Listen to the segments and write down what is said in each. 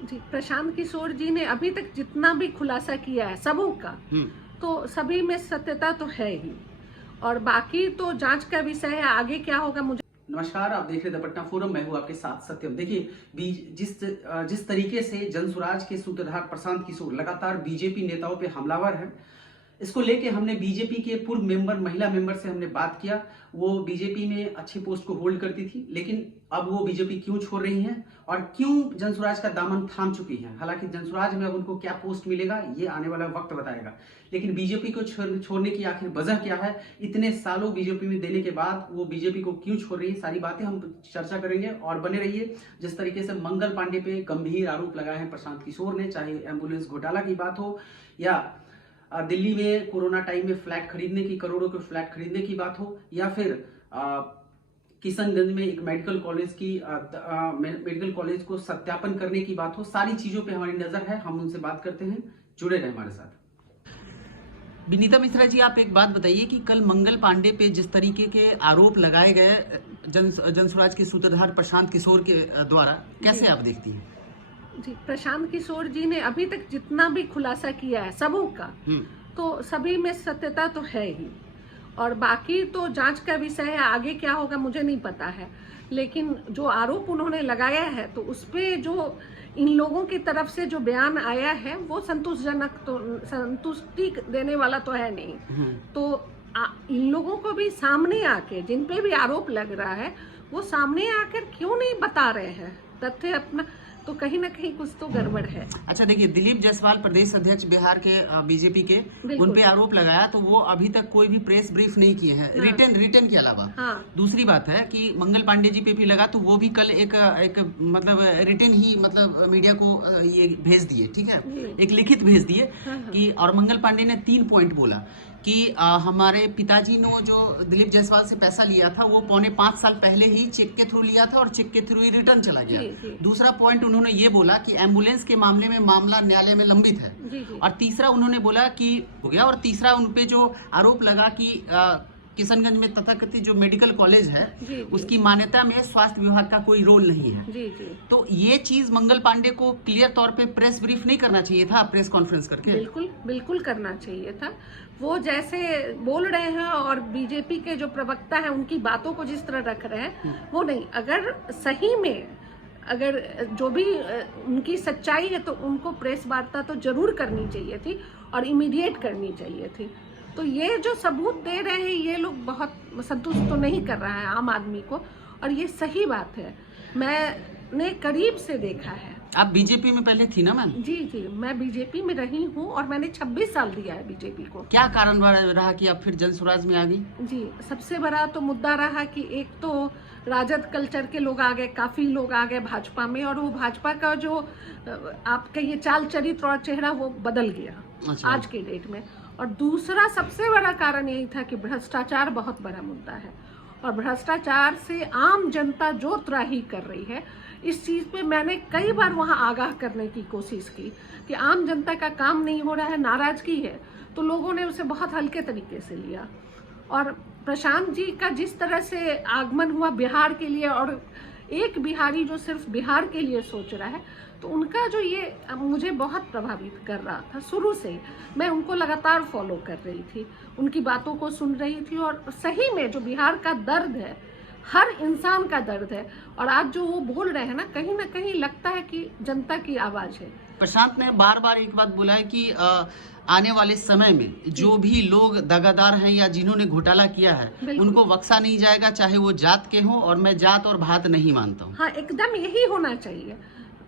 जी, प्रशांत किशोर जी ने अभी तक जितना भी खुलासा किया है सबों का, तो सभी में सत्यता तो है ही, और बाकी तो जांच का विषय है, आगे क्या होगा मुझे। नमस्कार, आप देख रहे थे पटना फोरम। मैं हूं आपके साथ सत्यम। देखिए, जिस तरीके से जनसुराज के सूत्रधार प्रशांत किशोर लगातार बीजेपी नेताओं पे हमलावर हैं, इसको लेके हमने बीजेपी के पूर्व महिला मेंबर से हमने बात किया। वो बीजेपी में अच्छी पोस्ट को होल्ड करती थी, लेकिन अब वो बीजेपी क्यों छोड़ रही हैं और क्यों जनसुराज का दामन थाम चुकी हैं। हालांकि जनसुराज में अब उनको क्या पोस्ट मिलेगा ये आने वाला वक्त बताएगा, लेकिन बीजेपी को छोड़ने की आखिर वजह क्या है, इतने सालों बीजेपी में देने के बाद वो बीजेपी को क्यों छोड़ रही है, सारी बातें हम चर्चा करेंगे। और बने रहिए। जिस तरीके से मंगल पांडे पे गंभीर आरोप लगाए हैं प्रशांत किशोर ने, चाहे एम्बुलेंस घोटाला की बात हो या दिल्ली में कोरोना टाइम में फ्लैट खरीदने की, करोड़ों के फ्लैट खरीदने की बात हो, या फिर किशनगंज में एक मेडिकल कॉलेज को सत्यापन करने की बात हो, सारी चीजों पे हमारी नजर है। हम उनसे बात करते हैं, जुड़े रहे हमारे साथ। विनीता मिश्रा जी, आप एक बात बताइए कि कल मंगल पांडे पे जिस तरीके के आरोप लगाए गए जनसुराज के सूत्रधार प्रशांत किशोर के द्वारा, कैसे आप देखती हैं? जी, प्रशांत किशोर जी ने अभी तक जितना भी खुलासा किया है सबों का, तो सभी में सत्यता तो है ही, और बाकी तो जांच का विषय है, आगे क्या होगा मुझे नहीं पता है। लेकिन जो आरोप उन्होंने लगाया है, तो उसपे जो इन लोगों की तरफ से जो बयान आया है वो संतोषजनक, तो संतुष्टि देने वाला तो है नहीं। तो इन लोगों को भी सामने आके, जिन पे भी आरोप लग रहा है, वो सामने आकर क्यों नहीं बता रहे हैं तथ्य अपना, तो कहीं ना कहीं कुछ तो गड़बड़ है। अच्छा, देखिए, दिलीप जायसवाल प्रदेश अध्यक्ष बिहार के बीजेपी के, उन पे आरोप लगाया, तो वो अभी तक कोई भी प्रेस ब्रीफ नहीं किए हैं। हाँ। रिटर्न के अलावा। हाँ। दूसरी बात है कि मंगल पांडे जी पे भी लगा, तो वो भी कल एक मतलब रिटर्न ही मतलब मीडिया को ये भेज दिए, ठीक है, एक लिखित भेज दिए। हाँ। कि और मंगल पांडे ने 3 पॉइंट बोला कि हमारे पिताजी ने जो दिलीप जायसवाल से पैसा लिया था वो 4.5 साल पहले ही चेक के थ्रू लिया था और चेक के थ्रू ही रिटर्न चला गया। दूसरा पॉइंट उन्होंने ये बोला कि एम्बुलेंस के मामले में मामला न्यायालय में लंबित है। और तीसरा उन्होंने बोला कि हो गया। और तीसरा उनपे जो आरोप लगा कि किशनगंज में तथाकथित जो मेडिकल कॉलेज है, उसकी मान्यता में स्वास्थ्य विभाग का कोई रोल नहीं है। तो ये चीज मंगल पांडे को क्लियर तौर पे प्रेस ब्रीफ नहीं करना चाहिए था, प्रेस कॉन्फ्रेंस करके? बिल्कुल करना चाहिए था। वो जैसे बोल रहे हैं और बीजेपी के जो प्रवक्ता हैं उनकी बातों को जिस तरह रख रहे हैं वो नहीं। अगर सही में अगर जो भी उनकी सच्चाई है तो उनको प्रेस वार्ता तो जरूर करनी चाहिए थी और इमीडिएट करनी चाहिए थी। तो ये जो सबूत दे रहे हैं ये लोग बहुत संतुष्ट तो नहीं कर रहा है आम आदमी को, और ये सही बात है। मैंने करीब से देखा है। आप बीजेपी में पहले थी ना मैम? जी, मैं बीजेपी में रही हूँ और मैंने 26 साल दिया है बीजेपी को। क्या कारण रहा कि आप फिर जनसुराज में आ गई? जी, सबसे बड़ा तो मुद्दा रहा कि एक तो राजद कल्चर के लोग आ गए, काफी लोग आ गए भाजपा में, और वो भाजपा का जो आप कहिए चाल चरित्र और चेहरा वो बदल गया। अच्छा। आज के डेट में। और दूसरा सबसे बड़ा कारण यही था कि भ्रष्टाचार बहुत बड़ा मुद्दा है, और भ्रष्टाचार से आम जनता जो त्राही कर रही है, इस चीज पे मैंने कई बार वहां आगाह करने की कोशिश की कि आम जनता का काम नहीं हो रहा है, नाराजगी है, तो लोगों ने उसे बहुत हल्के तरीके से लिया। और प्रशांत जी का जिस तरह से आगमन हुआ बिहार के लिए, और एक बिहारी जो सिर्फ बिहार के लिए सोच रहा है, तो उनका जो ये मुझे बहुत प्रभावित कर रहा था। शुरू से मैं उनको लगातार फॉलो कर रही थी, उनकी बातों को सुन रही थी, और सही में जो बिहार का दर्द है, हर इंसान का दर्द है, और आज जो वो बोल रहे हैं ना कहीं लगता है कि जनता की आवाज है। प्रशांत ने बार बार एक बात बोला है कि आने वाले समय में जो भी लोग दगादार हैं या जिन्होंने घोटाला किया है उनको बख्शा नहीं जाएगा, चाहे वो जात के हों, और मैं जात और भात नहीं मानता हूँ। हाँ, एकदम यही होना चाहिए,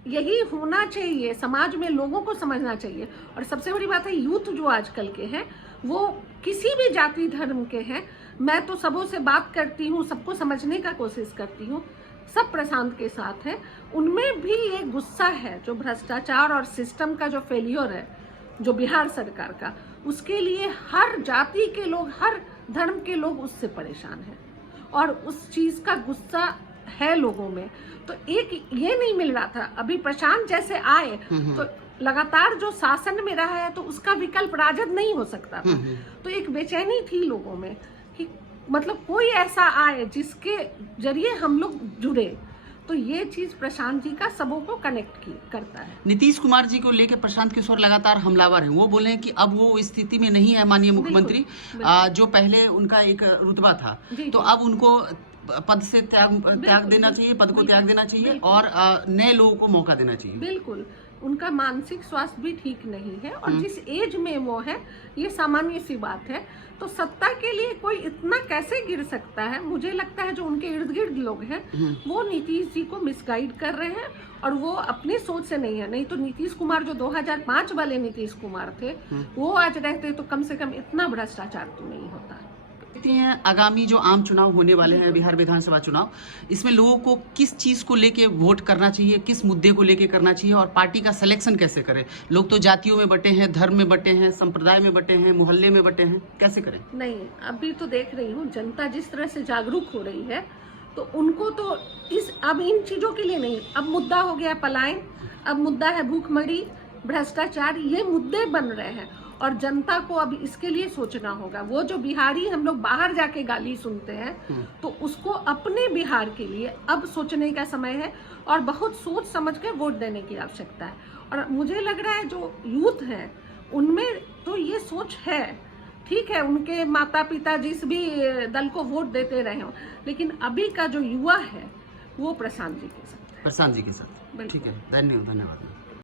यही होना चाहिए। समाज में लोगों को समझना चाहिए। और सबसे बड़ी बात है, यूथ जो आजकल के हैं वो किसी भी जाति धर्म के हैं, मैं तो सबों से बात करती हूँ, सबको समझने का कोशिश करती हूँ, सब प्रशांत के साथ है। उनमें भी ये गुस्सा है जो भ्रष्टाचार और सिस्टम का जो फेलियर है जो बिहार सरकार का, उसके लिए हर जाति के लोग, हर धर्म के लोग उससे परेशान हैं, और उस चीज का गुस्सा है लोगों में। तो एक ये नहीं मिल रहा था, अभी प्रशांत जैसे आए तो लगातार जो शासन में रहा है तो उसका विकल्प राजद नहीं हो सकता था। तो एक बेचैनी थी लोगों में कि मतलब कोई ऐसा आए जिसके जरिए हम लोग जुड़े। तो ये चीज प्रशांत जी का सबों को कनेक्ट करता है। नीतीश कुमार जी को लेकर प्रशांत किशोर लगातार हमलावर हैं। वो बोले हैं कि अब वो स्थिति में नहीं है माननीय मुख्यमंत्री, जो पहले उनका एक रुतबा था, तो अब उनको पद से त्याग देना चाहिए, पद को त्याग देना चाहिए और नए लोगों को मौका देना चाहिए। बिल्कुल, उनका मानसिक स्वास्थ्य भी ठीक नहीं है और जिस एज में वो है ये सामान्य सी बात है। तो सत्ता के लिए कोई इतना कैसे गिर सकता है? मुझे लगता है जो उनके इर्द गिर्द लोग हैं वो नीतीश जी को मिसगाइड कर रहे हैं और वो अपनी सोच से नहीं है। नहीं तो नीतीश कुमार जो 2005 वाले नीतीश कुमार थे वो आज रहते तो कम से कम इतना भ्रष्टाचार तो नहीं होता। आगामी जो आम चुनाव होने वाले हैं, बिहार विधानसभा चुनाव, इसमें लोगों को किस चीज को लेके वोट करना चाहिए, किस मुद्दे को लेके करना चाहिए और पार्टी का सिलेक्शन कैसे करें? लोग तो जातियों में बटे हैं, धर्म में बटे हैं, संप्रदाय में बटे हैं, मोहल्ले में बटे हैं, कैसे करें? नहीं, अभी तो देख रही हूँ जनता जिस तरह से जागरूक हो रही है तो उनको तो अब इन चीजों के लिए नहीं, अब मुद्दा हो गया पलायन, अब मुद्दा है भूखमरी, भ्रष्टाचार, ये मुद्दे बन रहे हैं और जनता को अब इसके लिए सोचना होगा। वो जो बिहारी हम लोग बाहर जाके गाली सुनते हैं तो उसको अपने बिहार के लिए अब सोचने का समय है और बहुत सोच समझ के वोट देने की आवश्यकता है। और मुझे लग रहा है जो यूथ है उनमें तो ये सोच है। ठीक है, उनके माता पिता जिस भी दल को वोट देते रहे हो, लेकिन अभी का जो युवा है वो प्रशांत जी के साथ। ठीक है, धन्यवाद।